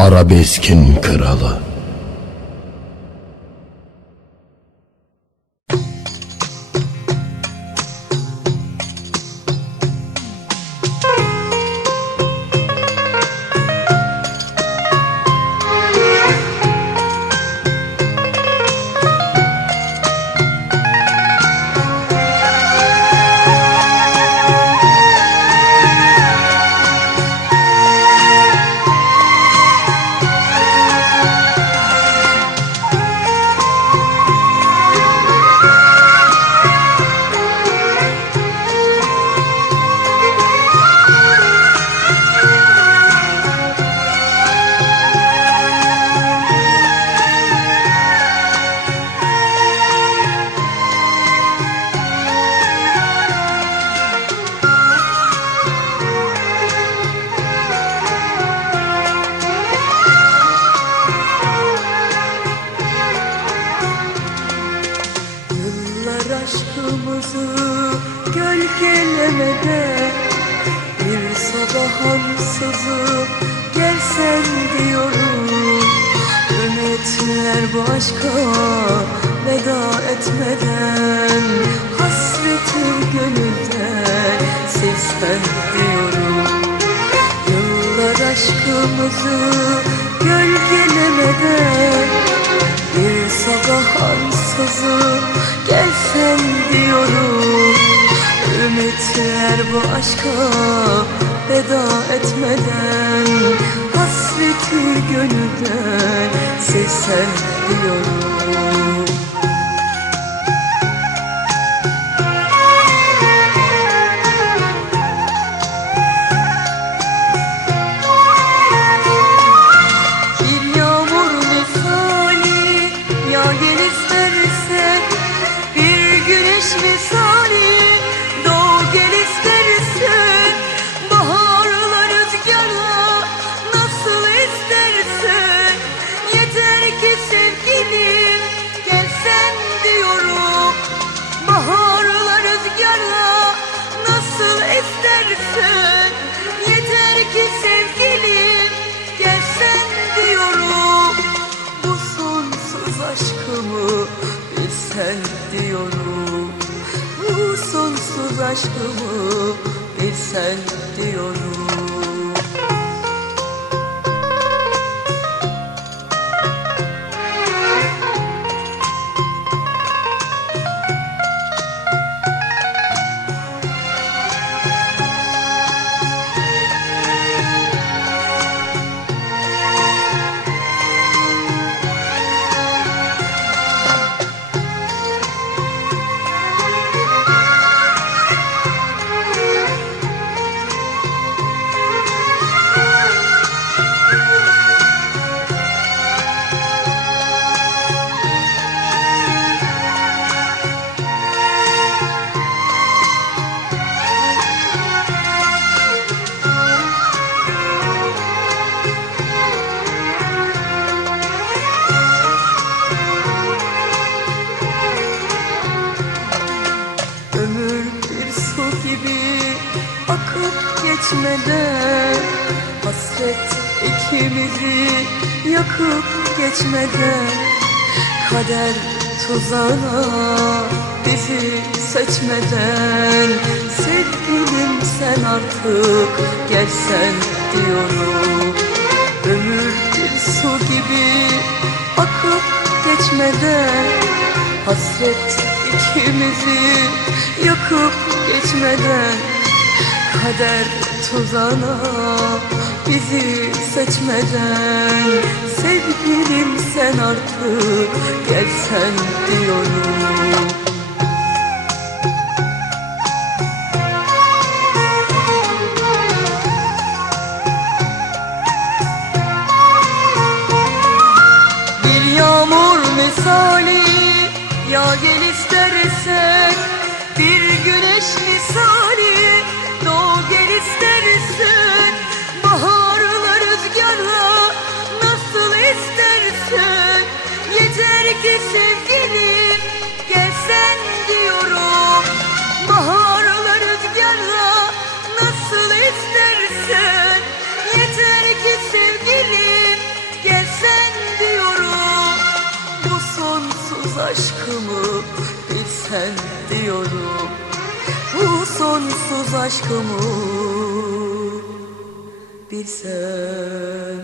Arabeskin kralı gölgelemede Bir sabah ansızın gelsen diyorum. Ümitler bu aşka veda etmeden Hasreti gönülden silsen diyorum. Yıllar aşkımızı aşka veda etmeden Hasreti gönülden silsen diyorum Baharla rüzgarla nasıl istersen. Yeter ki sevgilim gelsen diyorum. Bu sonsuz aşkımı bilsen diyorum. Bu sonsuz aşkımı bilsen diyorum geçmeden Hasret ikimizi yakıp geçmeden Kader tuzağına bizi seçmeden Sevgilim sen artık gelsen diyorum. Ömür bir su gibi akıp geçmeden Hasret ikimizi yakıp geçmeden Kader tuzağına bizi seçmeden Sevgilim sen artık gelsen diyorum. Bir yağmur misali ya gel istersen Bir güneş misali aşkımı bilsen diyorum. Bu sonsuz aşkımı bilsen